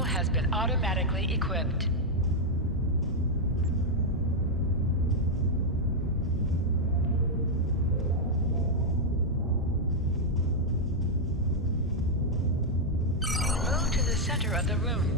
missile has been automatically equipped. Move to the center of the room.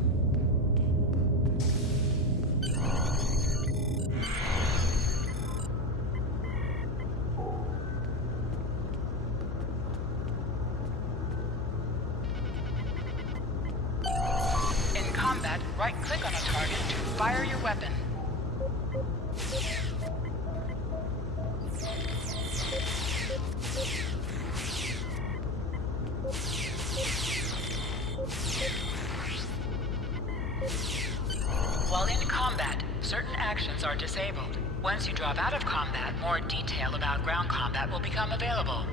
Right-click on a target to fire your weapon. While in combat, certain actions are disabled. Once you drop out of combat, more detail about ground combat will become available.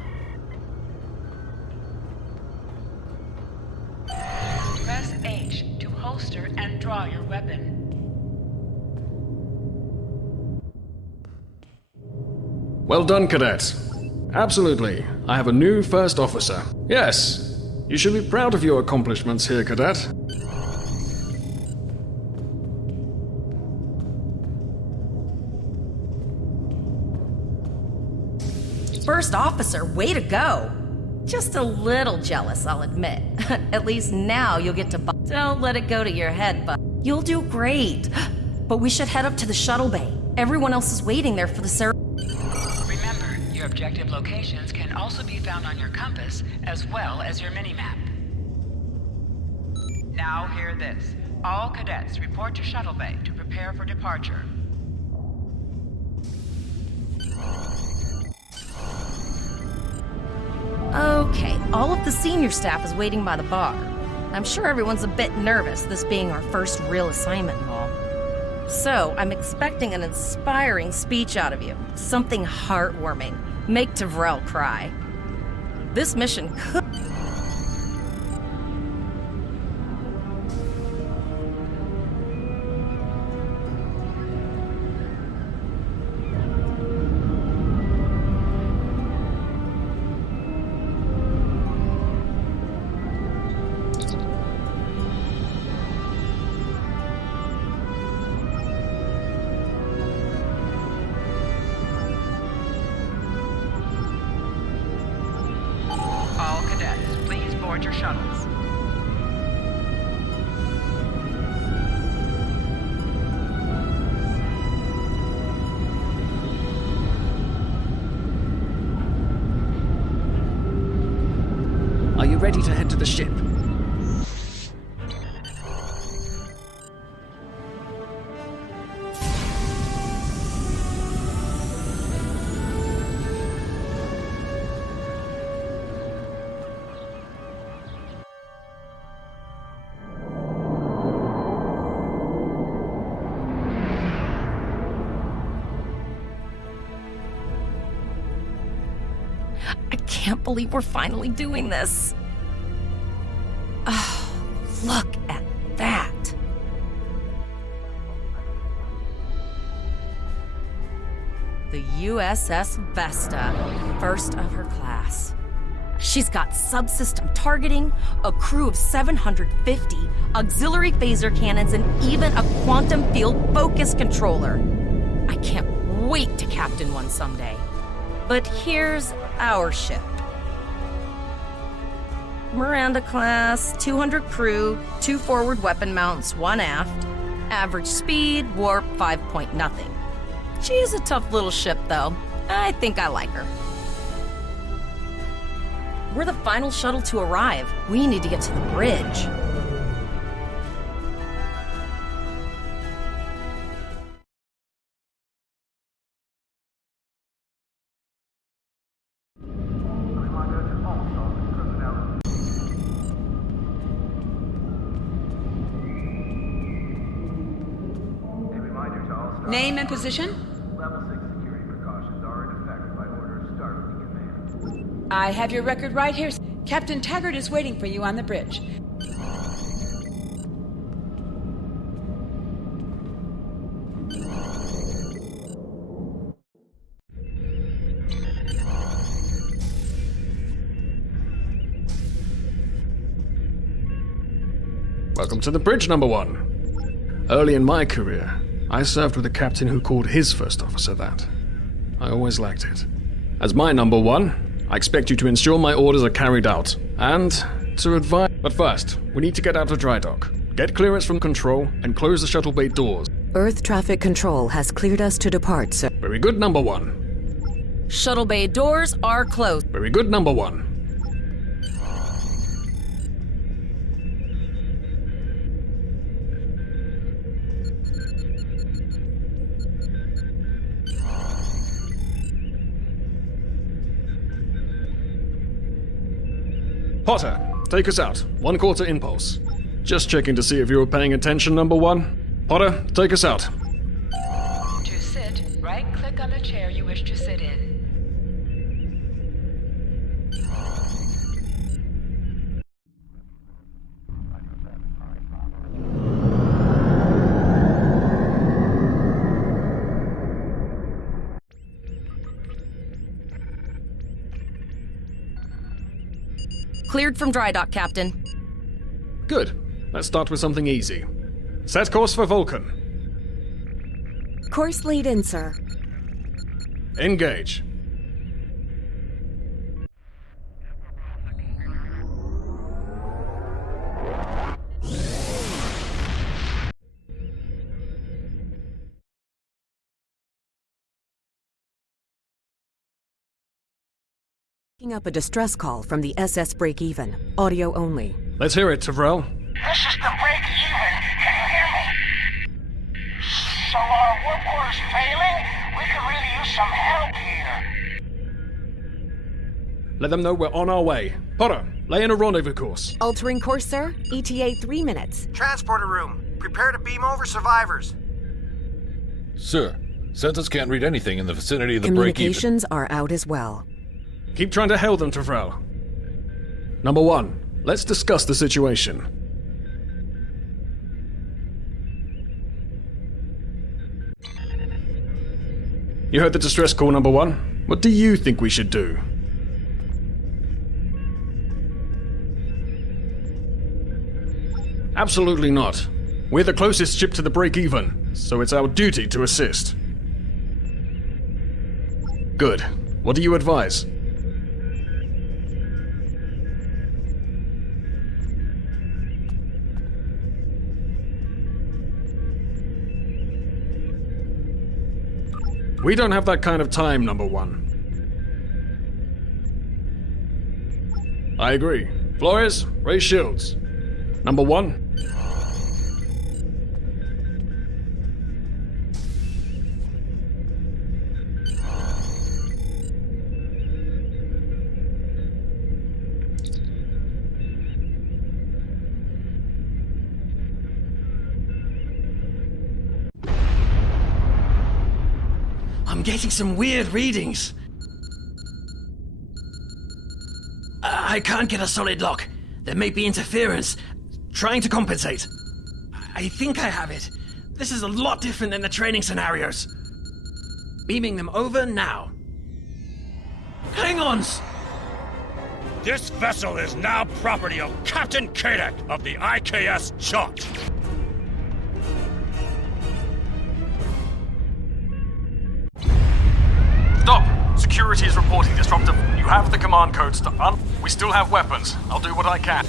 Press H to holster and draw your weapon. Well done, Cadet. Absolutely. I have a new first officer. Yes, you should be proud of your accomplishments here, Cadet. First officer, way to go! Just a little jealous, I'll admit. At least now you'll get to Don't let it go to your head, but you'll do great. But we should head up to the shuttle bay. Everyone else is waiting there for the ceremony. Remember, your objective locations can also be found on your compass, as well as your mini-map. Now hear this. All cadets report to shuttle bay to prepare for departure. Okay, all of the senior staff is waiting by the bar. I'm sure everyone's a bit nervous, this being our first real assignment and all. So, I'm expecting an inspiring speech out of you. Something heartwarming. Make Tavrel cry. This mission could... Your shuttles. Are you ready to head to the ship? I can't believe we're finally doing this. Oh, look at that. The USS Vesta, first of her class. She's got subsystem targeting, a crew of 750, auxiliary phaser cannons, and even a quantum field focus controller. I can't wait to captain one someday. But here's our ship. Miranda class, 200 crew, 2 forward weapon mounts, 1 aft. Average speed, warp 5 point nothing. She's a tough little ship though. I think I like her. We're the final shuttle to arrive. We need to get to the bridge. Name and position? Level 6 security precautions are in effect by order of Starfleet Command. I have your record right here. Captain Taggart is waiting for you on the bridge. Welcome to the bridge, number one. Early in my career, I served with a captain who called his first officer that. I always liked it. As my number one, I expect you to ensure my orders are carried out, and to advise... But first, we need to get out of dry dock, get clearance from control, and close the shuttle bay doors. Earth traffic control has cleared us to depart, sir. Very good, number one. Shuttle bay doors are closed. Very good, number one. Potter, take us out. 1/4 impulse. Just checking to see if you were paying attention, number one. Potter, take us out. To sit, right-click on the chair you wish to sit in. Cleared from dry dock, Captain. Good. Let's start with something easy. Set course for Vulcan. Course lead in, sir. Engage. Picking up a distress call from the SS Break-Even. Audio only. Let's hear it, Tyrell. This is the break-even. Can you hear me? So our work order's failing? We could really use some help here. Let them know we're on our way. Potter, lay in a rendezvous course. Altering course, sir. ETA 3 minutes. Transporter room. Prepare to beam over survivors. Sir, Census can't read anything in the vicinity of the break-even. Communications are out as well. Keep trying to hail them, Tyrell. Number one, let's discuss the situation. You heard the distress call, number one. What do you think we should do? Absolutely not. We're the closest ship to the break-even, so it's our duty to assist. Good. What do you advise? We don't have that kind of time, number one. I agree. Flores, raise shields. Number one. I'm getting some weird readings. I can't get a solid lock. There may be interference. Trying to compensate. I think I have it. This is a lot different than the training scenarios. Beaming them over now. Klingons! This vessel is now property of Captain Kadek of the IKS Jot. Stop! Security is reporting disruptive. You have the command codes to We still have weapons. I'll do what I can.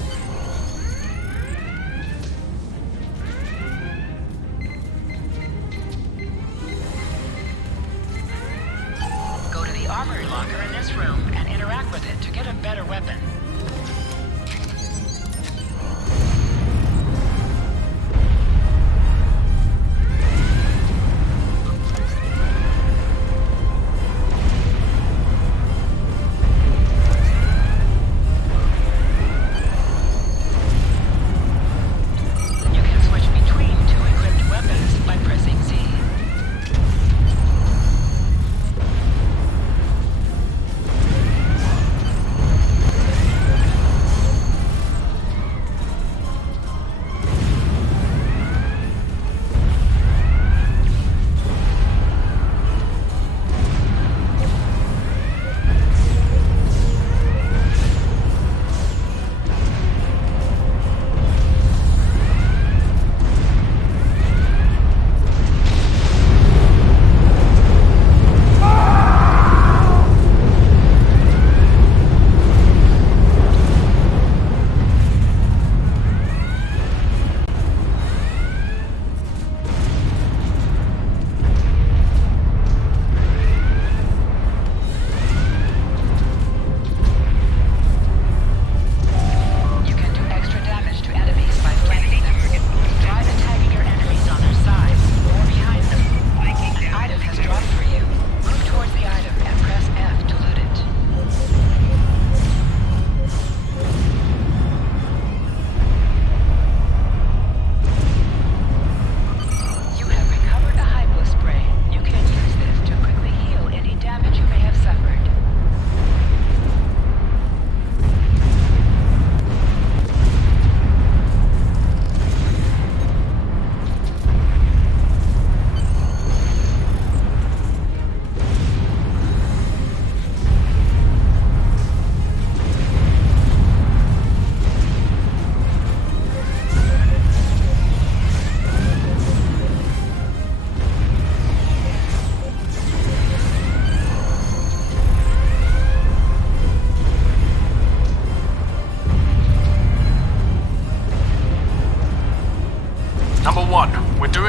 Go to the armory locker in this room and interact with it to get a better weapon. You can switch between two equipped weapons by pressing Z.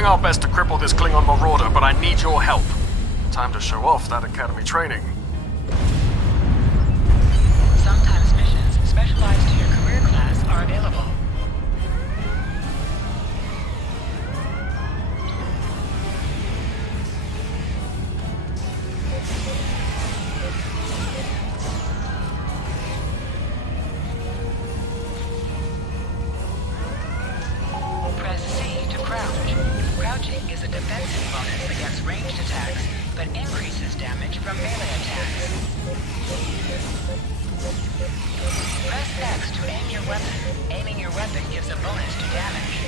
doing our best to cripple this Klingon marauder, but I need your help. Time to show off that academy training. Sometimes missions specialized to your career class are available. Press C to crouch. Crouching is a defensive bonus against ranged attacks, but increases damage from melee attacks. Press X to aim your weapon. Aiming your weapon gives a bonus to damage.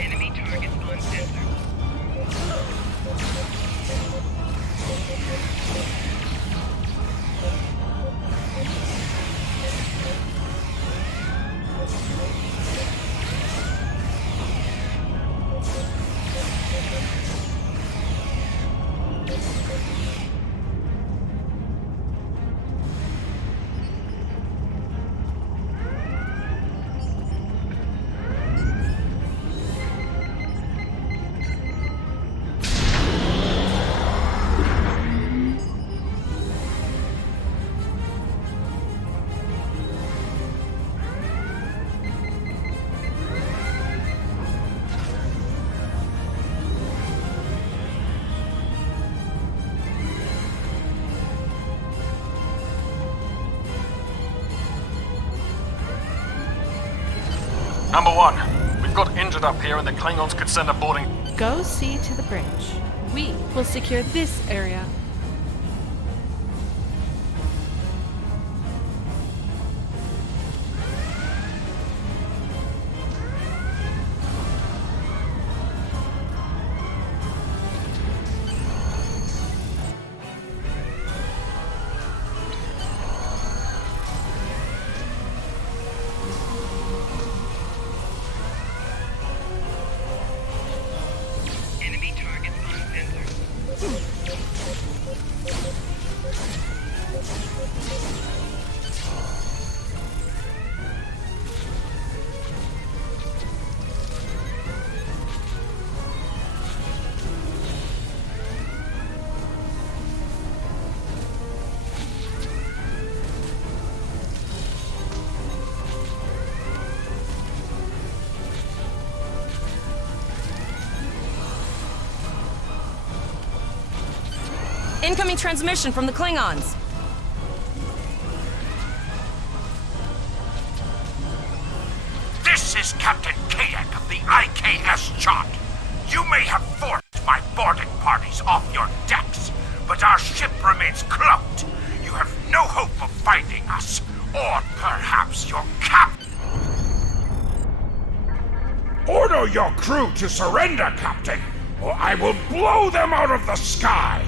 Enemy targets on sensor. Number 1, we've got injured up here and the Klingons could send a boarding... Go see to the bridge. We will secure this area. Enemy targets on sensor. Incoming transmission from the Klingons. This is Captain Kadek of the IKS Chart. You may have forced my boarding parties off your decks, but our ship remains cloaked. You have no hope of finding us, or perhaps your captain. Order your crew to surrender, Captain, or I will blow them out of the sky.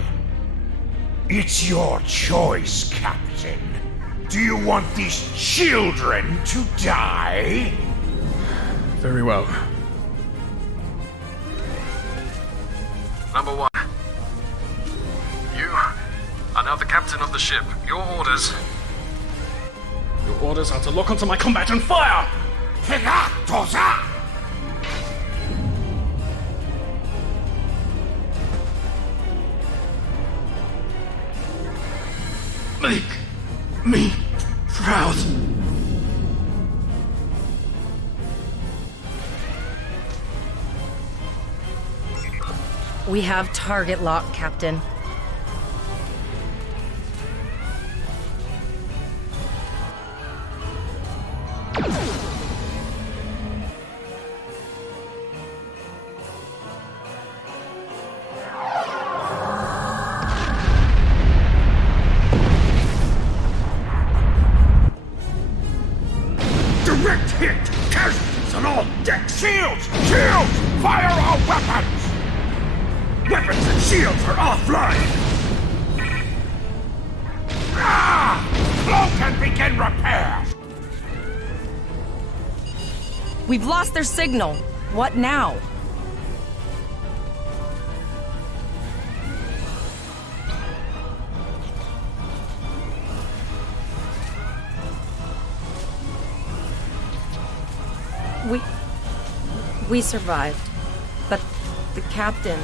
It's your choice, Captain. Do you want these children to die? Very well. Number 1. You are now the captain of the ship. Your orders... Your orders are to lock onto my combat and fire! Make me proud. We have target lock, Captain. Direct hit! Casualties on all decks! Shields! Shields! Fire all weapons! Weapons and shields are offline! Cloak and begin repairs! We've lost their signal. What now? We survived. But the Captain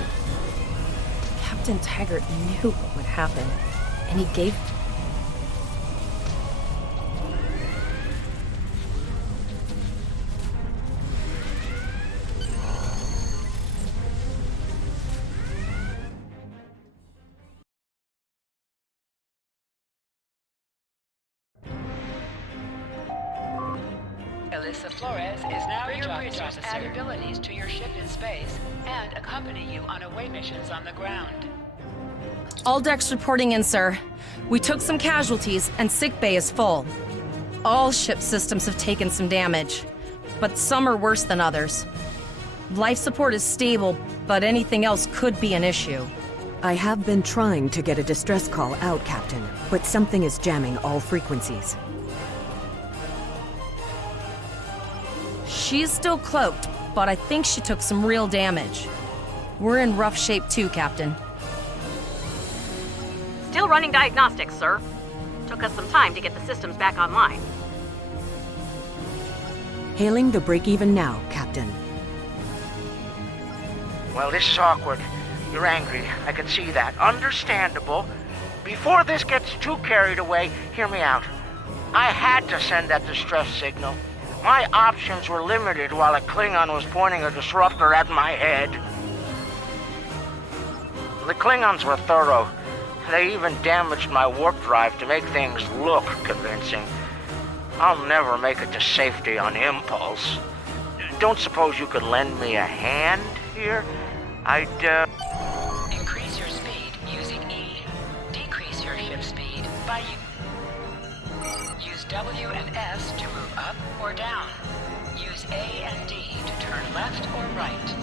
Taggart knew what would happen. And he gave... Alyssa Flores is now your bridge officer. Add abilities to your ship in space and accompany you on away missions on the ground. All decks reporting in, sir. We took some casualties, and sickbay is full. All ship systems have taken some damage, but some are worse than others. Life support is stable, but anything else could be an issue. I have been trying to get a distress call out, Captain, but something is jamming all frequencies. She's still cloaked, but I think she took some real damage. We're in rough shape too, Captain. Still running diagnostics, sir. Took us some time to get the systems back online. Hailing the break-even now, Captain. Well, this is awkward. You're angry. I can see that. Understandable. Before this gets too carried away, hear me out. I had to send that distress signal. My options were limited while a Klingon was pointing a disruptor at my head. The Klingons were thorough. They even damaged my warp drive to make things look convincing. I'll never make it to safety on impulse. Don't suppose you could lend me a hand here? Increase your speed using E. Decrease your ship speed by use W and S to move up or down. Use A and D to turn left or right.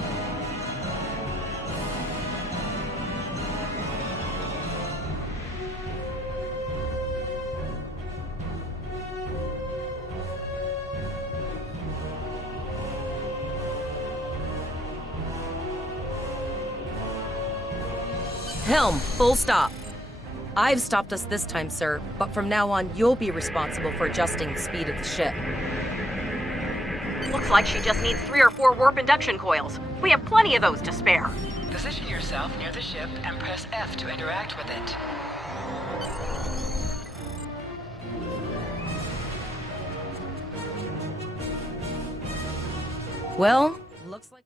Helm, full stop. I've stopped us this time, sir, but from now on, you'll be responsible for adjusting the speed of the ship. Looks like she just needs 3 or 4 warp induction coils. We have plenty of those to spare. Position yourself near the ship and press F to interact with it. Well, looks like...